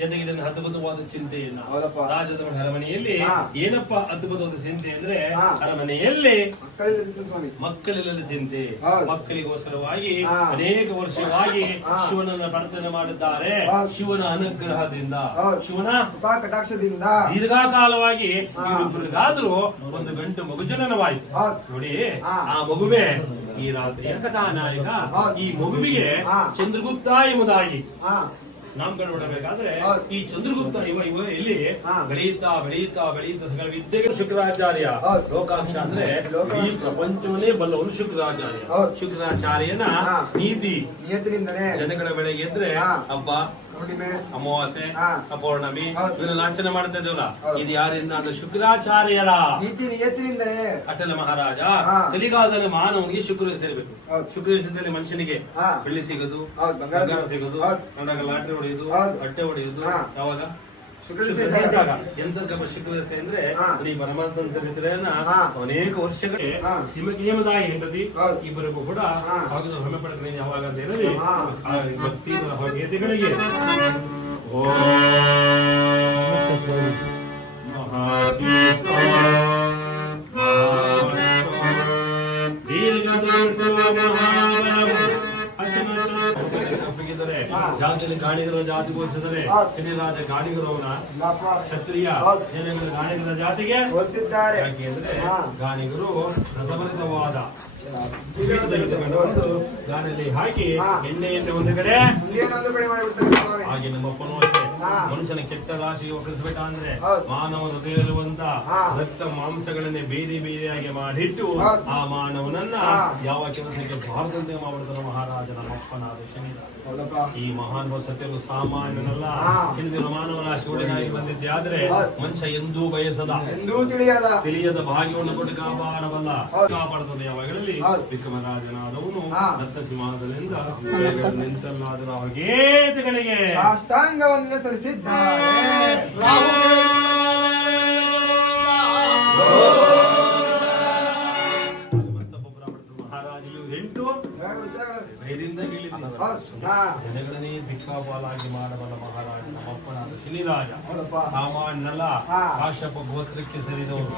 ಜೊತೆಗೆ ಇದನ್ನು ಅದ್ಭುತವಾದ ಚಿಂತೆಯನ್ನ ರಾಜದ ಅರಮನೆಯಲ್ಲಿ ಏನಪ್ಪಾ ಅದ್ಭುತವಾದ ಚಿಂತೆ ಅಂದ್ರೆ ಅರಮನೆಯಲ್ಲಿ ಮಕ್ಕಳಿಲ್ಲದ ಚಿಂತೆ. ಮಕ್ಕಳಿಗೋಸ್ಕರವಾಗಿ ಅನೇಕ ವರ್ಷವಾಗಿ ಶಿವನನ್ನ ಪ್ರಾರ್ಥನೆ ಮಾಡಿದ್ದಾರೆ. ಶಿವನ ಅನುಗ್ರಹದಿಂದ, ಶಿವನ ಕಟಾಕ್ಷದಿಂದ ದೀರ್ಘಕಾಲವಾಗಿ ಇವರಿಬ್ಬರಿಗಾದ್ರೂ ಒಂದು ಗಂಟು ಮಗು ಜನನವಾಯಿತು. ನೋಡಿ, ಆ ಮಗುವೆ ಈ ರಾತ್ರಿ ಕಥಾನಾಯಕ ಈ ಮಗುವಿಗೆ ಚಂದ್ರಗುಪ್ತ ಎಂಬುದಾಗಿ ನಾಮಕರಣ ಮಾಡಬೇಕಾದ್ರೆ ಈ ಚಂದ್ರಗುಪ್ತ ಇವ ಇಲ್ಲಿ ಬೆಳೆಯುತ್ತಾ ಬೆಳೆಯುತ್ತಾ ಬೆಳೆಯುತ್ತಾ ಸಕಲ ವಿದ್ಯೆಗಳು ಶುಕ್ರಾಚಾರ್ಯ ಲೋಕಾಂಶ ಅಂದ್ರೆ ಈ ಪ್ರಪಂಚವನ್ನೇ ಬಲ್ಲವನು ಶುಕ್ರಾಚಾರ್ಯ. ಶುಕ್ರಾಚಾರ್ಯನ ನೀತಿ ಜನಗಳ ಬೆಳಗ್ಗೆ ಎದ್ರೆ ಹಬ್ಬ, ಅಮಾವಾಸ್ಯೆ, ಅಪೌರ್ಣಮಿ ಇವನ್ನ ಲಾಂಛನ ಮಾಡ್ತಾ ಇದ್ದೇವಲ್ಲ, ಇದು ಯಾರಿಂದ ಅಂದ್ರೆ ಶುಕ್ರಾಚಾರ್ಯರ ಅಟಲ ಮಹಾರಾಜ. ಕಲಿಗಾಲದಲ್ಲಿ ಮಾನವನಿಗೆ ಶುಕ್ರ ಸೇರ್ಬೇಕು. ಶುಕ್ರದೇಶದಲ್ಲಿ ಮನುಷ್ಯನಿಗೆ ಬೆಳ್ಳಿ ಸಿಗೋದು, ಬಂಗಾರ ಸಿಗೋದು, ಲಾಟ್ರಿ ಹೊಡೆಯುದು, ಬಟ್ಟೆ ಹೊಡೆಯುದು ಯಾವಾಗ ಎಂತ ಶುಕ್ರದೇಶ ಅಂದ್ರೆ ಈ ಪರಮಾತ್ಮನ ಚರಿತ್ರೆಯನ್ನ ಅನೇಕ ವರ್ಷಗಳೇ ಸಿಮಕೇಮದಾಗಿ ಹೆಂಡತಿ ಇಬ್ಬರಿಗೂ ಕೂಡ ಹೆಮ್ಮೆ ಪಡ್ತೀನಿ ಯಾವಾಗ ಅಂತ ಹೇಳಿ ಭಕ್ತಿ ಭಗೀತೆಗಳಿಗೆ ಜಾತಿಯಲ್ಲಿ ಗಾಣಿಗರ ಜಾತಿ ಘೋಷಿಸಿದರೆ ಶನಿರಾಜ ಗಾಣಿಗರು ಅವನ ಕ್ಷತ್ರಿಯ ಗಾಣಿಗರ ಜಾತಿಗೆ ಹೋಲಿಸಿದ್ದಾರೆ. ಯಾಕೆಂದ್ರೆ ಗಾಣಿಗರು ರಸಭರಿತವಾದ ಗಾನಲ್ಲಿ ಹಾಕಿ ಎಣ್ಣೆಯನ್ನು ಒಂದು ಕಡೆ ಹಾಗೆ ನಮ್ಮಪ್ಪನೂ ಅಷ್ಟೇ ಮನುಷ್ಯನ ಕೆಟ್ಟ ರಾಶಿಗೆ ಒಕ್ಕಲಿಸಬೇಕ ಅಂದ್ರೆ ಮಾನವ ಹೃದಯವಿರುವಂತ ರಕ್ತ ಮಾಂಸಗಳನ್ನೇ ಬೇರೆ ಬೇರೆಯಾಗಿ ಮಾಡಿಟ್ಟು ಆ ಮಾನವನನ್ನ ಯಾವ ಕೆಲಸಕ್ಕೆ ಬಾರದಂತೆ ಮಾಡಿದ ಮಹಾರಾಜ ನಮ್ಮಪ್ಪನಾದ ಶನಿರಾಜ. ಈ ಮಹಾನ್ ಸತ್ಯವು ಸಾಮಾನ್ಯನಲ್ಲ. ಹಿಂದಿನ ಮಾನವ ರಾಶಿ ಒಳಗಾಗಿ ಬಂದಿದ್ದೆ ಆದ್ರೆ ಮನುಷ್ಯ ಎಂದೂ ಬಯಸದ ತಿಳಿಯದ ಭಾಗ್ಯವನ್ನು ಕೊಟ್ಟು ಕಾಪಾಡಬಲ್ಲ ಕಾಪಾಡುತ್ತದೆ. ಯಾವಾಗಲೂ ವಿಕ್ರಮರಾಜನಾದವನು ದತ್ತ ಸಿಂಹಾಸನದಿಂದ ನಿಂತಲ್ಲಾದರ ಅವಗೇತಗಳಿಗೆ ಸಾಷ್ಟಾಂಗವನ್ನು ಸಲ್ಲಿಸಿದ್ದಾರೆ. ಮಹಾರಾಜರು 8 ಭಯದಿಂದ ಜನಗಳನ್ನೇ ದಿಕ್ಕಾಪಾಲಾಗಿ ಮಾಡಬಲ್ಲ ಮಹಾರಾಜ ನಮ್ಮಪ್ಪನಾದ ಶನಿರಾಜ. ಸಾಮಾನ್ಯನಲ್ಲ, ಕಾಶ್ಯಪ ಗೋತ್ರಕ್ಕೆ ಸೇರಿದವರು.